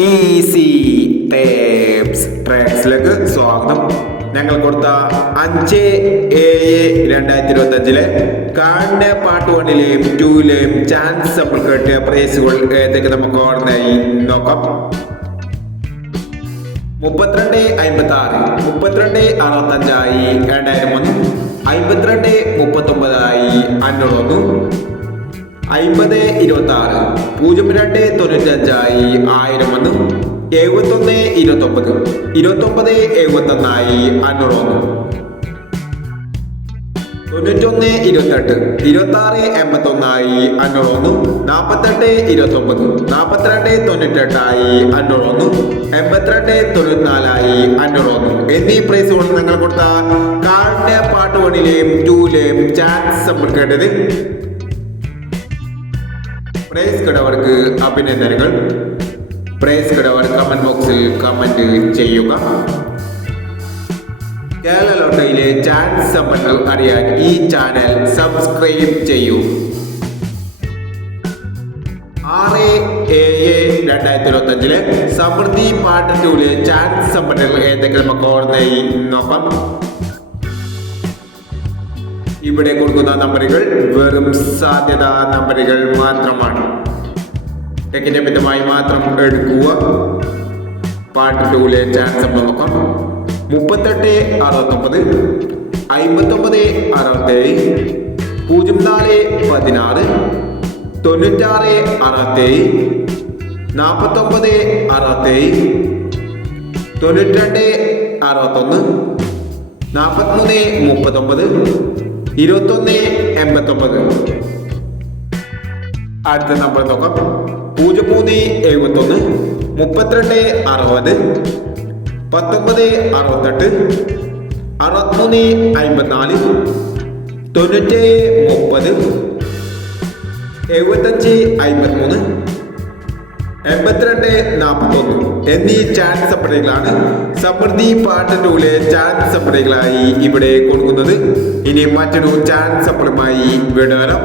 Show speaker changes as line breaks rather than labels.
Easy ട്രാക്സിലേക്ക് സ്വാഗതം. ഞങ്ങൾ കൊടുത്ത അഞ്ച് ഏഴ് രണ്ടായിരത്തി ഇരുപത്തി അഞ്ചിലെ കാണ്ട പാട്ട് വണ്ണിലെയും ടൂവിലെയും ചാൻസ് നമ്മൾ കേട്ടിയ പ്രൈസുകൾ ഏതൊക്കെ നമുക്ക് ഓർമ്മയായി? നോക്കാം. മുപ്പത്തിരണ്ട് അമ്പത്തി ആറ് മുപ്പത്തിരണ്ട് അറുപത്തഞ്ചായി രണ്ടായിരം ഒന്ന് അമ്പത്തിരണ്ട് മുപ്പത്തൊമ്പതായി അഞ്ഞൂറ് ഒന്ന് അമ്പത് ഇരുപത്തി ആറ് പൂജ്യം രണ്ട് തൊണ്ണൂറ്റഞ്ചായി ആയിരം എഴുപത്തൊന്ന് ഇരുപത്തൊമ്പത്. ഇരുപത്തൊമ്പത് എഴുപത്തൊന്നായി അഞ്ഞൂറ് ഒന്ന് തൊണ്ണൂറ്റൊന്ന് ഇരുപത്തെട്ട്. ഇരുപത്തി ആറ് എൺപത്തൊന്നായി അഞ്ഞൂറ് ഒന്ന് നാൽപ്പത്തെട്ട് ഇരുപത്തൊമ്പത്. നാൽപ്പത്തിരണ്ട് തൊണ്ണൂറ്റെട്ടായി അഞ്ഞൂറ് ഒന്ന് എൺപത്തിരണ്ട് തൊണ്ണൂറ്റിനാലായി അഞ്ഞൂറ് ഒന്ന് എന്നീ പ്രൈസുകൾ നിങ്ങൾ കൊടുത്ത കാർഡിന്റെ പാട്ട് വണ്ണിലെയും ടൂലെയും ചാൻസ് കേട്ടത് പ്രൈസ് കിടവർക്ക് അഭിനന്ദനങ്ങൾ. പ്രൈസ് കിടവർ കമന്റ് ബോക്സിൽ കമന്റ് ചെയ്യുക. കേരള ലോട്ടറിയിലെ ചാൻസ് സമ്പന്നർ അറിയാൻ ഈ ചാനൽ സബ്സ്ക്രൈബ് ചെയ്യൂ. ആറ് ഏഴ് രണ്ടായിരത്തി ഇരുപത്തി അഞ്ചിലെ സമൃദ്ധി പാട്ട് ടൂലെ ചാൻസ് സമ്പന്നർ ഏതെങ്കിലും നമുക്ക് ഓർമ്മയിൽ നോക്കാം. ഇവിടെ കൊടുക്കുന്ന നമ്പറുകൾ വെറും സാധ്യതാ നമ്പറുകൾ മാത്രമാണ്. ടെക്കിന്റെ മിതമായി മാത്രം എടുക്കുക. പാർട്ട് ടൂലെ ചാൻസ് നമ്മൾ നോക്കാം. മുപ്പത്തെട്ട് അറുപത്തൊമ്പത് അമ്പത്തൊമ്പത് അറുപത്തേഴ് പൂജ്യം നാല് പതിനാറ് തൊണ്ണൂറ്റാറ് അറുപത്തേഴ് നാൽപ്പത്തൊമ്പത് അറുപത്തേഴ് തൊണ്ണൂറ്റിരണ്ട് അറുപത്തൊന്ന് നാൽപ്പത്തിമൂന്ന് മുപ്പത്തൊമ്പത് ഇരുപത്തൊന്ന് എൺപത്തൊമ്പത്. അടുത്ത നമ്പർ നോക്കാം. പൂജ്യം മൂന്ന് എഴുപത്തൊന്ന് മുപ്പത്തിരണ്ട് അറുപത് പത്തൊമ്പത് അറുപത്തെട്ട് അറുപത്തിമൂന്ന് അമ്പത്തിനാല് തൊണ്ണൂറ്റേഴ് മുപ്പത് എഴുപത്തഞ്ച് അമ്പത്തിമൂന്ന് എൺപത്തിരണ്ട് നാൽപ്പത്തൊന്ന് എന്നീ ചാൻസ് സപ്പറേകളാണ് സമൃദ്ധി പാട്ടിന്റെ ചാൻസ് സപ്പറേകളായി ഇവിടെ കൊടുക്കുന്നത്. ഇനി മറ്റൊരു ചാൻസ് സപ്പറുമായി വീട് വരാം.